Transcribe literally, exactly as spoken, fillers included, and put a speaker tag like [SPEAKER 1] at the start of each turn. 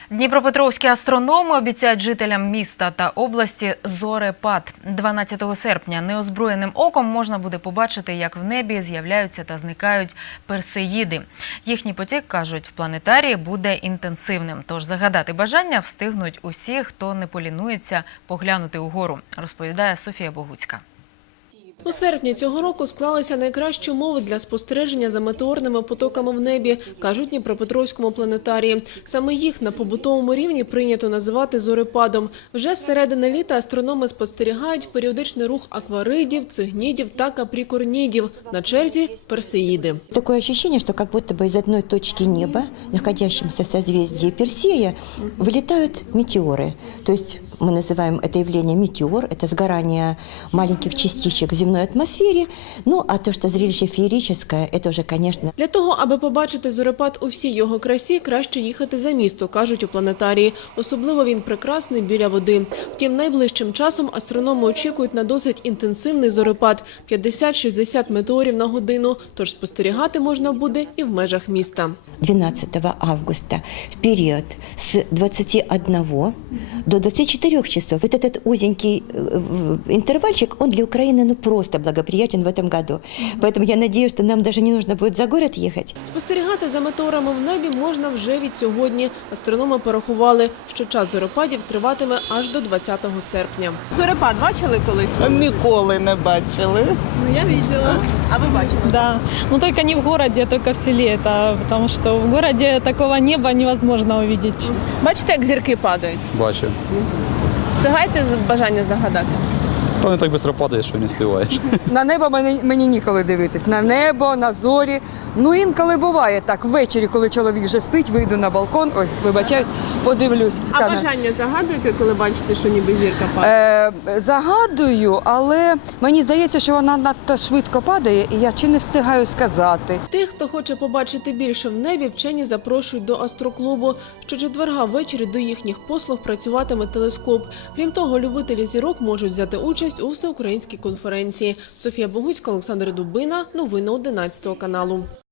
[SPEAKER 1] Дніпропетровські астрономи обіцяють жителям міста та області зорепад. дванадцятого серпня неозброєним оком можна буде побачити, як в небі з'являються та зникають персеїди. Їхній потік, кажуть, в планетарії буде інтенсивним. Тож загадати бажання встигнуть усі, хто не полінується поглянути угору, розповідає Софія Богуцька.
[SPEAKER 2] У серпні цього року склалися найкращі умови для спостереження за метеорними потоками в небі, кажуть в Дніпропетровському планетарії. Саме їх на побутовому рівні прийнято називати зорепадом. Вже з середини літа астрономи спостерігають періодичний рух акваридів, цигнідів та капрікорнідів. На черзі – персеїди.
[SPEAKER 3] Такое ощущение, что как будто бы из одной точки неба, находящемся в созвездии Персея, вылетают метеоры. То есть мы называем это явление метеор, это сгорание маленьких частичек в земной атмосфере. Ну, а то, что зрелище феерическое, это уже, конечно...
[SPEAKER 2] Для того, аби побачити зорепад у всій його красі, краще їхати за місто, кажуть у планетарії. Особливо він прекрасний біля води. Втім, найближчим часом астрономи очікують на досить інтенсивний зорепад – п'ятдесят-шістдесят метеорів на годину. Тож спостерігати можна буде і в межах міста.
[SPEAKER 3] двенадцатого августа в период с двадцати одного до двадцати четырёх часов. Вот этот узенький интервальчик, он для Украины ну просто благоприятен в этом году. Поэтому я надеюсь, что нам даже не нужно будет за город ехать.
[SPEAKER 2] Спостерігати за метеорами в небі можна вже від сьогодні. Астрономи порахували, що час зорепадів триватиме аж до двадцятого серпня. Зорепад бачили колись?
[SPEAKER 4] Ніколи не бачили.
[SPEAKER 5] Ну, я видела.
[SPEAKER 2] А ви бачили?
[SPEAKER 5] Да. Но только не в городе, а только в селе. Это потому что в городе такого неба невозможно увидеть.
[SPEAKER 2] Бачите, як зірки падають?
[SPEAKER 6] Бачу.
[SPEAKER 2] Встигаєте бажання загадати?
[SPEAKER 6] Та не так швидко падає, що не співаєш.
[SPEAKER 7] На небо мені, мені ніколи дивитись. На небо, на зорі. Ну, інколи буває так. Ввечері, коли чоловік вже спить, вийду на балкон, ой, вибачаюсь, подивлюсь.
[SPEAKER 2] А
[SPEAKER 7] Камера.
[SPEAKER 2] бажання загадуєте, коли бачите, що ніби зірка падає?
[SPEAKER 7] Е, загадую, але мені здається, що вона надто швидко падає, і я чи не встигаю сказати.
[SPEAKER 2] Тих, хто хоче побачити більше в небі, вчені запрошують до астроклубу. Щочетверга ввечері до їхніх послуг працюватиме телескоп. Крім того, любителі зірок можуть взяти участь у всеукраїнській конференції. Софія Богуцька, Олександр Дубина. Новини одинадцятого каналу.